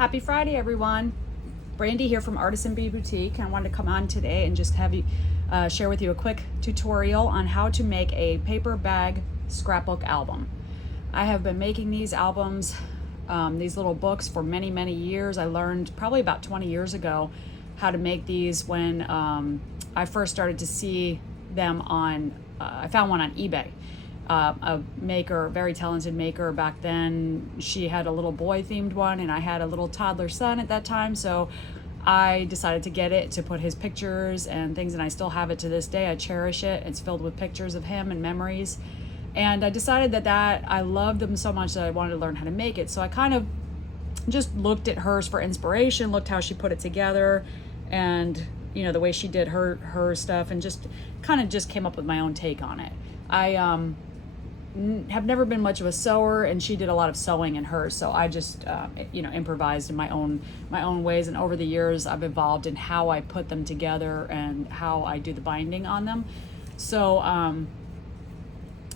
Happy Friday, everyone. Brandi here from Artisan Bee Boutique. I wanted to come on today and just have you share with you a quick tutorial on how to make a paper bag scrapbook album. I have been making these albums, these little books for many, many years. I learned probably about 20 years ago how to make these when I first started to see them on, I found one on eBay. A maker, very talented maker back then. She had a little boy themed one and I had a little toddler son at that time, so I decided to get it to put his pictures and things, and I still have it to this day. I cherish it. It's filled with pictures of him and memories, and I decided that I loved them so much that I wanted to learn how to make it. So I kind of just looked at hers for inspiration, looked how she put it together, and you know, the way she did her stuff, and just kind of just came up with my own take on it. I have never been much of a sewer, and she did a lot of sewing in hers, so I just you know, improvised in my own ways, and over the years I've evolved in how I put them together and how I do the binding on them. So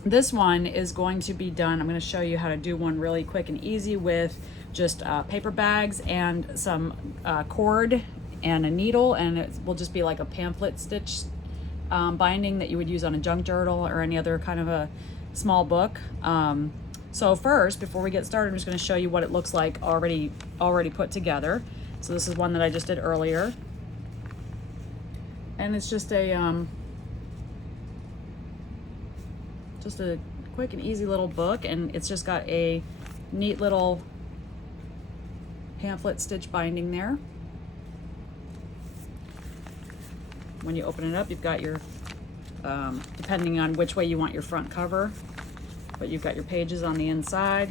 this one is going to be done. I'm going to show you how to do one really quick and easy with just paper bags and some cord and a needle, and it will just be like a pamphlet stitch binding that you would use on a junk journal or any other kind of a small book. So first, before we get started, I'm just going to show you what it looks like already put together. So this is one that I just did earlier, and it's just a quick and easy little book, and it's just got a neat little pamphlet stitch binding there. When you open it up, you've got your depending on which way you want your front cover, but you've got your pages on the inside.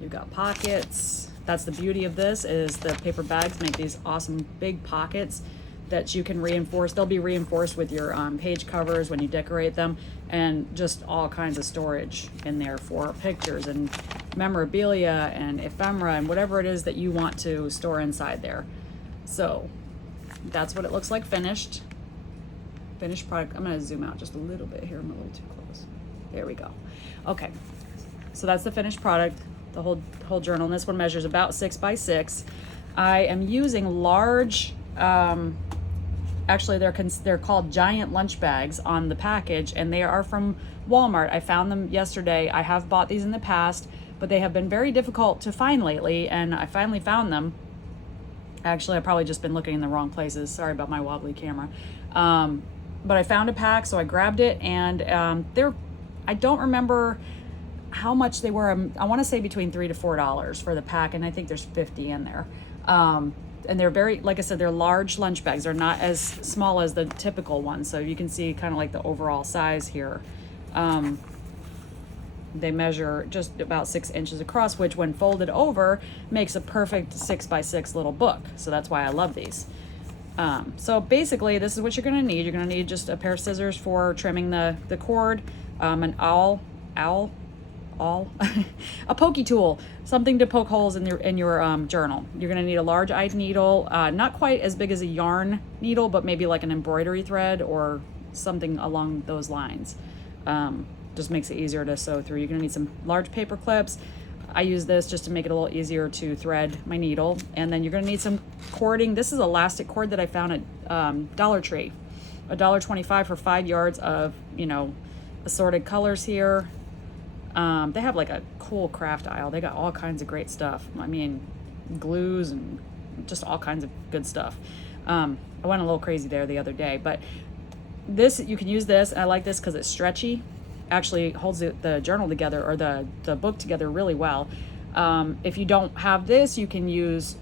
You've got pockets. That's the beauty of this, is the paper bags make these awesome big pockets that you can reinforce. They'll be reinforced with your page covers when you decorate them, and just all kinds of storage in there for pictures and memorabilia and ephemera and whatever it is that you want to store inside there. So that's what it looks like finished product. I'm going to zoom out just a little bit here. I'm a little too close. There we go. Okay, so that's the finished product, the whole journal. And this one measures about 6 by 6. I am using large, actually they're called giant lunch bags on the package, and they are from Walmart. I found them yesterday. I have bought these in the past, but they have been very difficult to find lately, and I finally found them. Actually, I've probably just been looking in the wrong places. Sorry about my wobbly camera. But I found a pack, so I grabbed it, and I don't remember how much they were. I want to say between $3 to $4 for the pack, and I think there's 50 in there. And they're very, like I said, they're large lunch bags. They're not as small as the typical ones, so you can see kind of like the overall size here. They measure just about 6 inches across, which when folded over makes a perfect 6 by 6 little book. So that's why I love these. So basically this is what you're going to need. You're going to need just a pair of scissors for trimming the cord, an a pokey tool, something to poke holes in your journal. You're going to need a large eyed needle, not quite as big as a yarn needle, but maybe like an embroidery thread or something along those lines. Just makes it easier to sew through. You're going to need some large paper clips. I use this just to make it a little easier to thread my needle. And then you're going to need some cording. This is elastic cord that I found at Dollar Tree, $1.25 for 5 yards of, you know, assorted colors here. They have like a cool craft aisle. They got all kinds of great stuff. I mean, glues and just all kinds of good stuff. I went a little crazy there the other day, but this, you can use this. I like this because it's stretchy. Actually holds the journal together, or the book together, really well. If you don't have this, you can use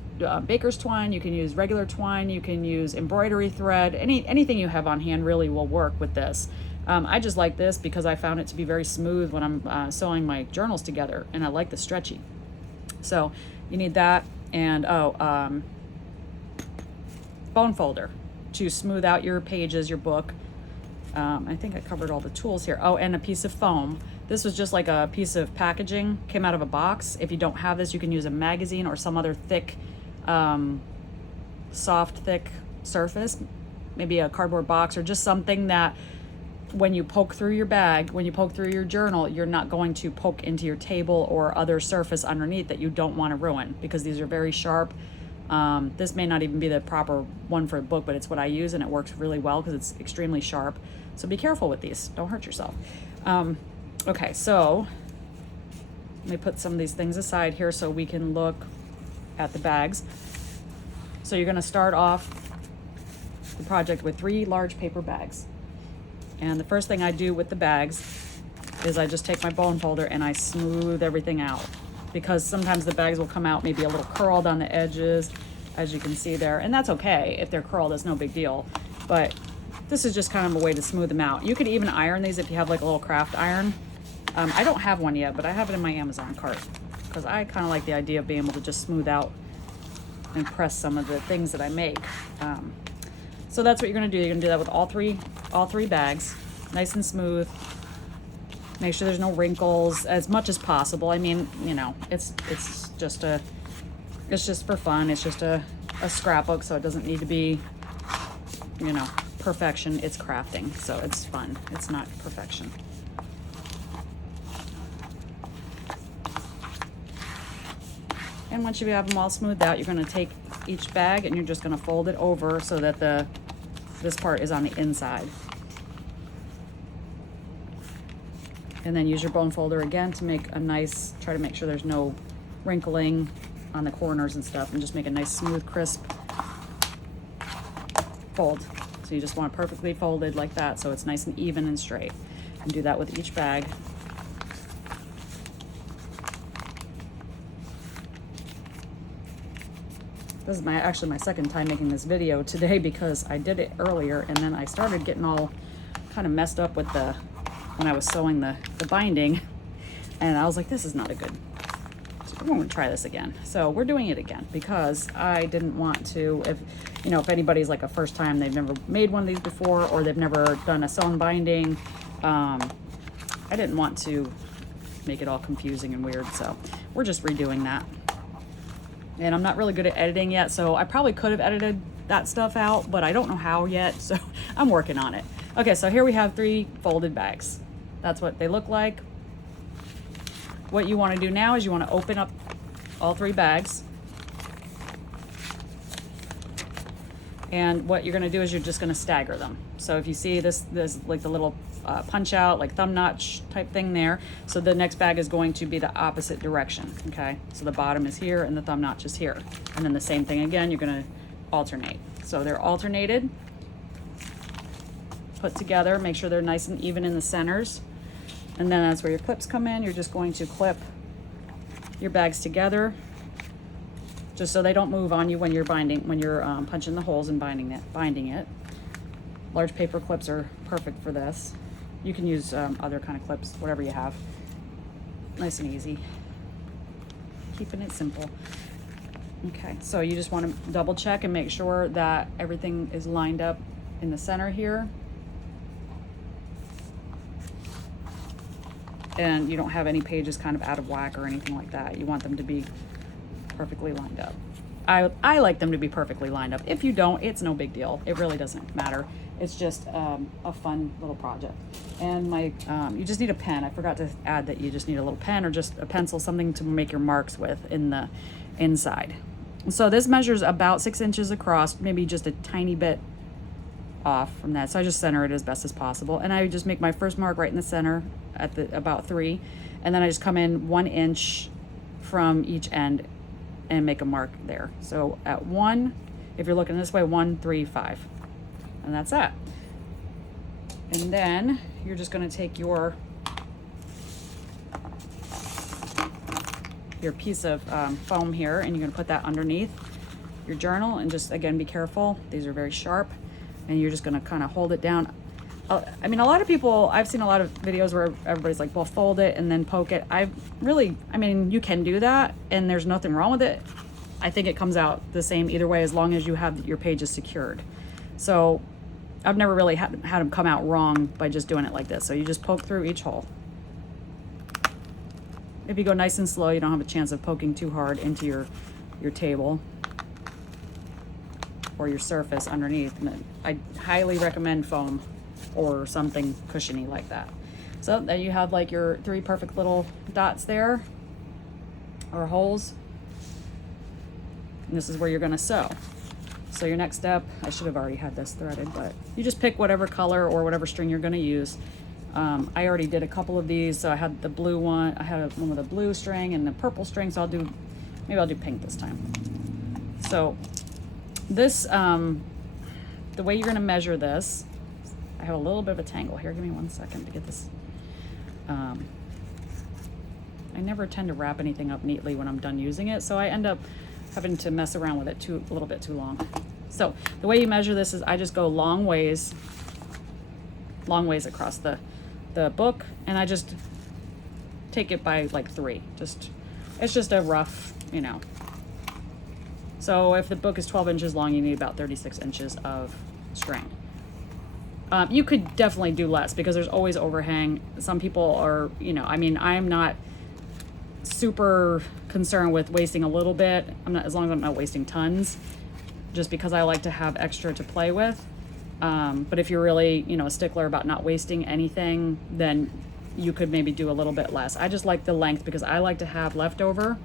baker's twine, you can use regular twine, you can use embroidery thread. Anything you have on hand really will work with this. I just like this because I found it to be very smooth when I'm sewing my journals together, and I like the stretchy. So you need that, and bone folder to smooth out your pages, your book. I think I covered all the tools here. Oh, and a piece of foam. This was just like a piece of packaging, came out of a box. If you don't have this, you can use a magazine or some other thick, soft, thick surface, maybe a cardboard box or just something that when you poke through your bag, when you poke through your journal, you're not going to poke into your table or other surface underneath that you don't want to ruin, because these are very sharp. This may not even be the proper one for a book, but it's what I use and it works really well because it's extremely sharp. So be careful with these. Don't hurt yourself. Okay, so let me put some of these things aside here so we can look at the bags. So you're going to start off the project with 3 large paper bags. And the first thing I do with the bags is I just take my bone folder and I smooth everything out, because sometimes the bags will come out maybe a little curled on the edges, as you can see there. And that's okay. If they're curled, it's no big deal. But this is just kind of a way to smooth them out. You could even iron these if you have like a little craft iron. I don't have one yet, but I have it in my Amazon cart because I kind of like the idea of being able to just smooth out and press some of the things that I make. So that's what you're gonna do. You're gonna do that with all three bags, nice and smooth. Make sure there's no wrinkles as much as possible. I mean, you know, it's just for fun. It's just a scrapbook, so it doesn't need to be, you know, perfection. It's crafting, so it's fun. It's not perfection. And once you have them all smoothed out, you're going to take each bag and you're just going to fold it over so that this part is on the inside. And then use your bone folder again to make a nice, try to make sure there's no wrinkling on the corners and stuff, and just make a nice smooth, crisp fold. So you just want it perfectly folded like that so it's nice and even and straight. And do that with each bag. This is actually my second time making this video today, because I did it earlier and then I started getting all kind of messed up with when I was sewing the binding, and I was like, this is not a good, so we're going to try this again. So we're doing it again because I didn't want to, if anybody's like a first time, they've never made one of these before, or they've never done a sewn binding, I didn't want to make it all confusing and weird, so we're just redoing that. And I'm not really good at editing yet, so I probably could have edited that stuff out, but I don't know how yet, so I'm working on it. Okay, so here we have 3 folded bags. That's what they look like. What you want to do now is you want to open up all 3 bags. And what you're going to do is you're just going to stagger them. So if you see this like the little punch out, like thumb notch type thing there. So the next bag is going to be the opposite direction, okay? So the bottom is here and the thumb notch is here. And then the same thing again, you're gonna alternate. So they're alternated, put together, make sure they're nice and even in the centers. And then that's where your clips come in. You're just going to clip your bags together, just so they don't move on you when you're punching the holes and binding it. Large paper clips are perfect for this. You can use other kind of clips, whatever you have. Nice and easy. Keeping it simple. Okay, so you just want to double check and make sure that everything is lined up in the center here. And you don't have any pages kind of out of whack or anything like that. You want them to be perfectly lined up. I like them to be perfectly lined up. If you don't, it's no big deal. It really doesn't matter. It's just a fun little project. And you just need a pen. I forgot to add that you just need a little pen or just a pencil, something to make your marks with in the inside. So this measures about 6 inches across, maybe just a tiny bit off from that. So I just center it as best as possible. And I just make my first mark right in the center at about 3. And then I just come in 1 inch from each end and make a mark there. So at 1, if you're looking this way, 1, 3, 5. And that's that. And then you're just going to take your piece of foam here, and you're going to put that underneath your journal, and just again be careful, these are very sharp, and you're just going to kind of hold it down. I mean, a lot of people, I've seen a lot of videos where everybody's like, well, fold it and then poke it. I mean, you can do that and there's nothing wrong with it. I think it comes out the same either way, as long as you have your pages secured. So I've never really had them come out wrong by just doing it like this. So you just poke through each hole. If you go nice and slow, you don't have a chance of poking too hard into your table or your surface underneath. And I highly recommend foam. or something cushiony like that. So there you have like your 3 perfect little dots there, or holes. And this is where you're gonna sew. So your next step, I should have already had this threaded, but you just pick whatever color or whatever string you're gonna use. I already did a couple of these, so I had the blue one, I had one with a blue string and the purple string, so maybe I'll do pink this time. So this, the way you're gonna measure this, I have a little bit of a tangle here. Give me 1 second to get this. I never tend to wrap anything up neatly when I'm done using it, so I end up having to mess around with it a little bit too long. So the way you measure this is I just go long ways across the book, and I just take it by like 3. It's just a rough, you know. So if the book is 12 inches long, you need about 36 inches of string. You could definitely do less because there's always overhang. Some people are, you know, I mean, I'm not super concerned with wasting a little bit. As long as I'm not wasting tons, just because I like to have extra to play with. But if you're really, you know, a stickler about not wasting anything, then you could maybe do a little bit less. I just like the length because I like to have leftover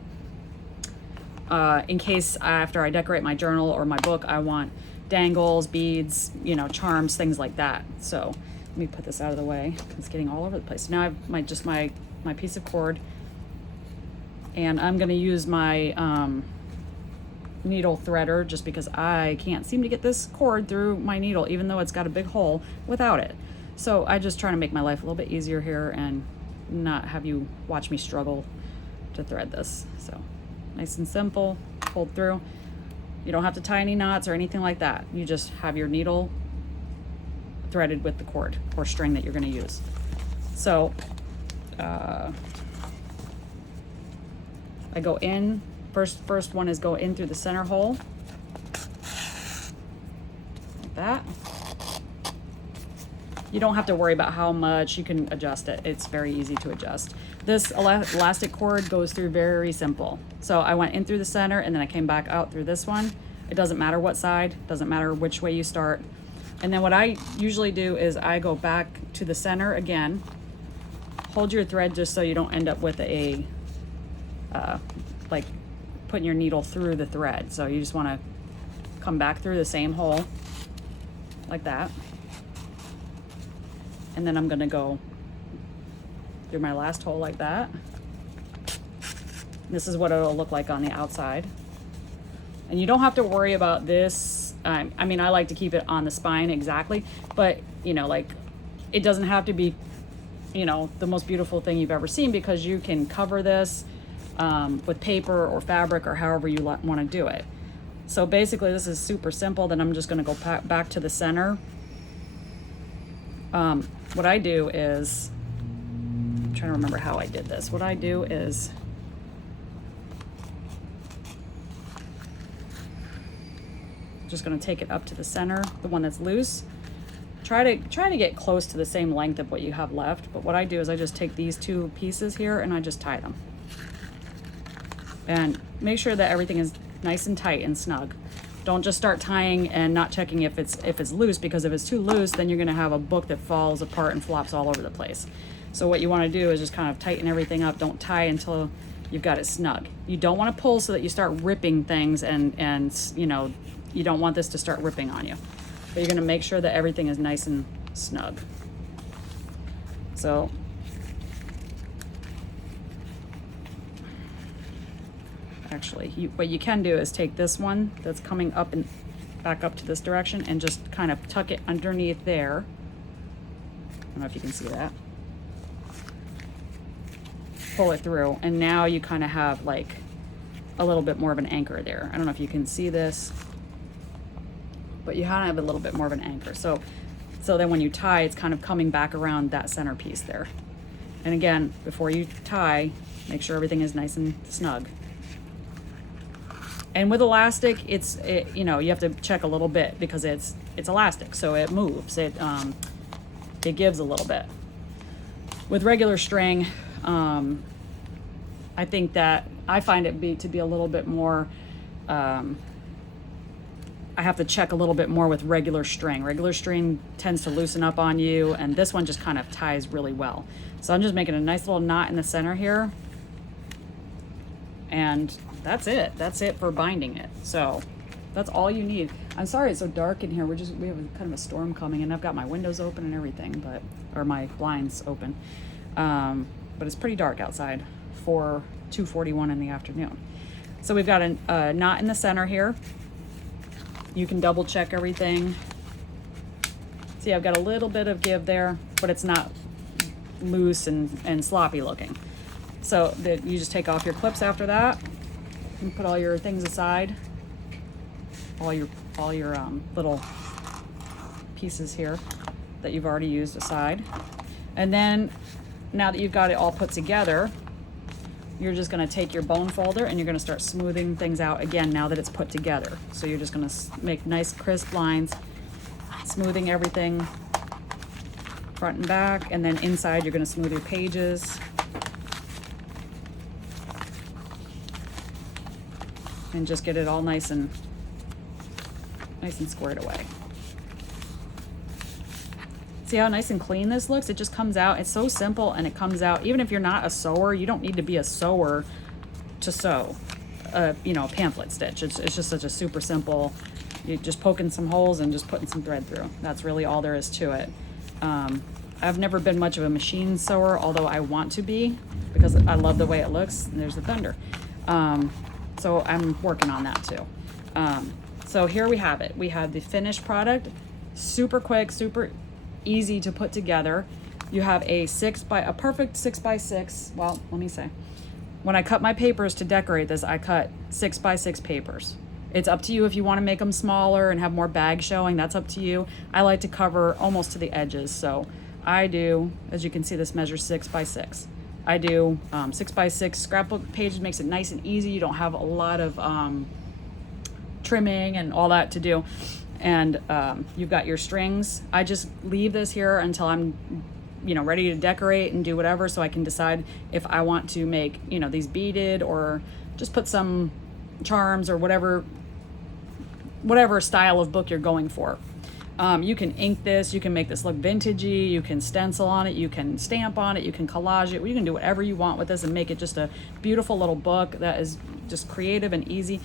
in case after I decorate my journal or my book, I want dangles, beads, you know, charms, things like that. So let me put this out of the way. It's getting all over the place. Now I have my piece of cord, and I'm going to use my needle threader just because I can't seem to get this cord through my needle, even though it's got a big hole, without it. So I just try to make my life a little bit easier here and not have you watch me struggle to thread this. So nice and simple, pulled through. You don't have to tie any knots or anything like that. You just have your needle threaded with the cord or string that you're going to use. So I go in, first one is go in through the center hole, like that. You don't have to worry about how much, you can adjust it. It's very easy to adjust. This elastic cord goes through very simple. So I went in through the center and then I came back out through this one. It doesn't matter what side, doesn't matter which way you start. And then what I usually do is I go back to the center again, hold your thread just so you don't end up with a, like putting your needle through the thread. So you just wanna come back through the same hole, like that. And then I'm gonna go through my last hole like that. This is what it'll look like on the outside. And you don't have to worry about this. I mean, I like to keep it on the spine exactly, but you know, like it doesn't have to be, you know, the most beautiful thing you've ever seen, because you can cover this with paper or fabric or however you want to do it. So basically this is super simple. Then I'm just gonna go back to the center. What I do is, I'm trying to remember how I did this. What I do is, just going to take it up to the center, the one that's loose. Try to get close to the same length of what you have left. But what I do is I just take these 2 pieces here and I just tie them. And make sure that everything is nice and tight and snug. Don't just start tying and not checking if it's loose, because if it's too loose, then you're gonna have a book that falls apart and flops all over the place. So what you wanna do is just kind of tighten everything up. Don't tie until you've got it snug. You don't wanna pull so that you start ripping things and you know, you don't want this to start ripping on you. But you're gonna make sure that everything is nice and snug. So actually, what you can do is take this one that's coming up and back up to this direction and just kind of tuck it underneath there. I don't know if you can see that. Pull it through, and now you kind of have like a little bit more of an anchor there. I don't know if you can see this, but you kind of have a little bit more of an anchor. So then when you tie, it's kind of coming back around that center piece there. And again, before you tie, make sure everything is nice and snug. And with elastic, you know, you have to check a little bit because it's elastic, so it moves. It gives a little bit. With regular string, I think that I find it to be a little bit more I have to check a little bit more with regular string. Regular string tends to loosen up on you, and this one just kind of ties really well. So I'm just making a nice little knot in the center here. And that's it. That's it for binding it. So that's all you need. I'm sorry it's so dark in here. We have kind of a storm coming, and I've got my windows open and everything, or my blinds open. But it's pretty dark outside for 2:41 in the afternoon. So we've got a knot in the center here. You can double check everything. See, I've got a little bit of give there, but it's not loose and sloppy looking. So you just take off your clips after that and put all your things aside. All your little pieces here that you've already used aside. And then now that you've got it all put together, you're just going to take your bone folder and you're going to start smoothing things out again now that it's put together. So you're just going to make nice crisp lines, smoothing everything front and back, and then inside you're going to smooth your pages. And just get it all nice and squared away. See how nice and clean this looks? It just comes out. It's so simple, and it comes out. Even if you're not a sewer, you don't need to be a sewer to sew a pamphlet stitch. It's just such a super simple, you're just poking some holes and just putting some thread through. That's really all there is to it. I've never been much of a machine sewer, although I want to be, because I love the way it looks. And there's the thunder. So I'm working on that too. So here we have it. We have the finished product, super quick, super easy to put together. You have a perfect 6x6. Well, let me say, when I cut my papers to decorate this, I cut 6x6 papers. It's up to you if you want to make them smaller and have more bag showing. That's up to you. I like to cover almost to the edges, so I do, as you can see, this measures 6x6. I do 6x6 scrapbook pages. Makes it nice and easy. You don't have a lot of trimming and all that to do. And you've got your strings. I just leave this here until I'm ready to decorate and do whatever, so I can decide if I want to make these beaded or just put some charms or whatever style of book you're going for. You can ink this, you can make this look vintagey, you can stencil on it, you can stamp on it, you can collage it, you can do whatever you want with this and make it just a beautiful little book that is just creative and easy.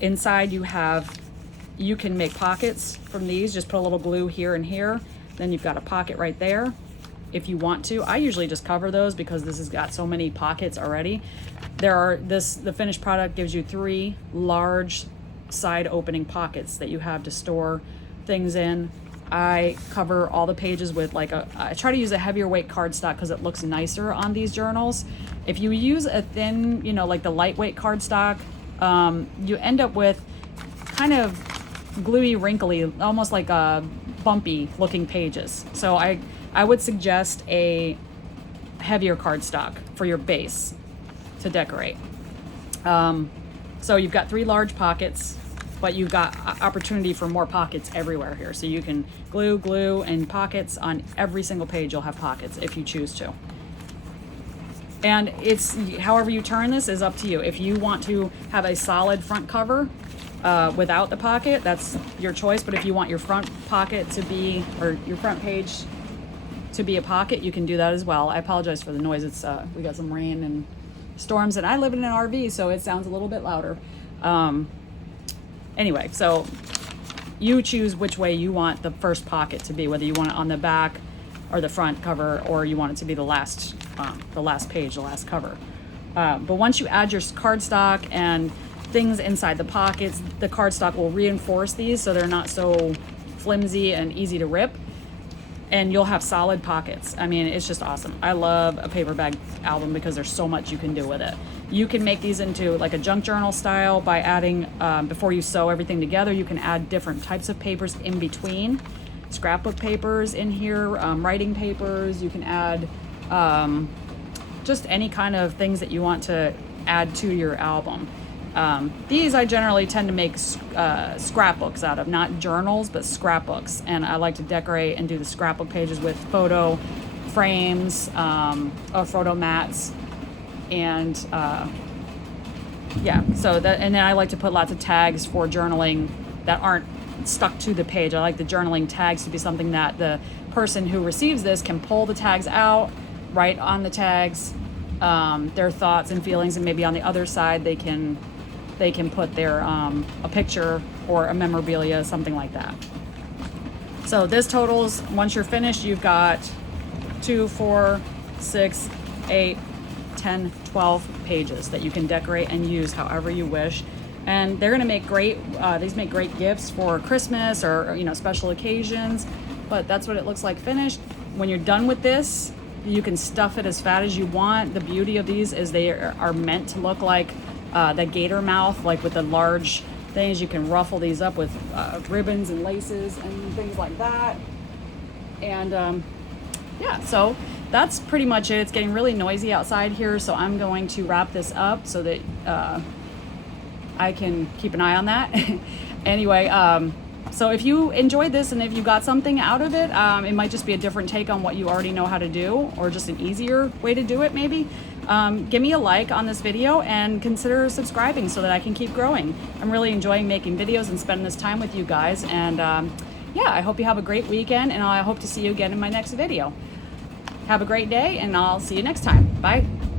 Inside you can make pockets from these, just put a little glue here and here, then you've got a pocket right there if you want to. I usually just cover those because this has got so many pockets already. The finished product gives you 3 large side opening pockets that you have to store things in. I cover all the pages with I try to use a heavier weight cardstock because it looks nicer on these journals. If you use a thin, like the lightweight cardstock, you end up with kind of gluey, wrinkly, almost like bumpy looking pages. So I would suggest a heavier cardstock for your base to decorate. So you've got 3 large pockets, but you've got opportunity for more pockets everywhere here. So you can glue, and pockets on every single page. You'll have pockets if you choose to. And it's however you turn this is up to you. If you want to have a solid front cover without the pocket, that's your choice. But if you want your front pocket to be, or your front page to be a pocket, you can do that as well. I apologize for the noise. It's we got some rain and storms, and I live in an RV, so it sounds a little bit louder. Anyway, so you choose which way you want the first pocket to be, whether you want it on the back or the front cover, or you want it to be the last page, the last cover. But once you add your cardstock and things inside the pockets, the cardstock will reinforce these so they're not so flimsy and easy to rip, and you'll have solid pockets. I mean, it's just awesome. I love a paper bag album because there's so much you can do with it. You can make these into like a junk journal style by adding, before you sew everything together, you can add different types of papers in between. Scrapbook papers in here, writing papers. You can add just any kind of things that you want to add to your album. These I generally tend to make scrapbooks out of, not journals, but scrapbooks. And I like to decorate and do the scrapbook pages with photo frames or photo mats. And yeah, so that, and then I like to put lots of tags for journaling that aren't stuck to the page. I like the journaling tags to be something that the person who receives this can pull the tags out, write on the tags their thoughts and feelings, and maybe on the other side they can put their a picture or a memorabilia, something like that. So this totals, once you're finished, you've got 2, 4, 6, 8, 10, 12 pages that you can decorate and use however you wish. And they're gonna make great, these make great gifts for Christmas or special occasions, but that's what it looks like finished. When you're done with this, you can stuff it as fat as you want. The beauty of these is they are meant to look like the gator mouth, like with the large things. You can ruffle these up with ribbons and laces and things like that. And yeah, so that's pretty much it. It's getting really noisy outside here, so I'm going to wrap this up so that I can keep an eye on that. Anyway, so if you enjoyed this and if you got something out of it, it might just be a different take on what you already know how to do, or just an easier way to do it maybe. Give me a like on this video and consider subscribing so that I can keep growing. I'm really enjoying making videos and spending this time with you guys. And yeah, I hope you have a great weekend, and I hope to see you again in my next video. Have a great day, and I'll see you next time. Bye.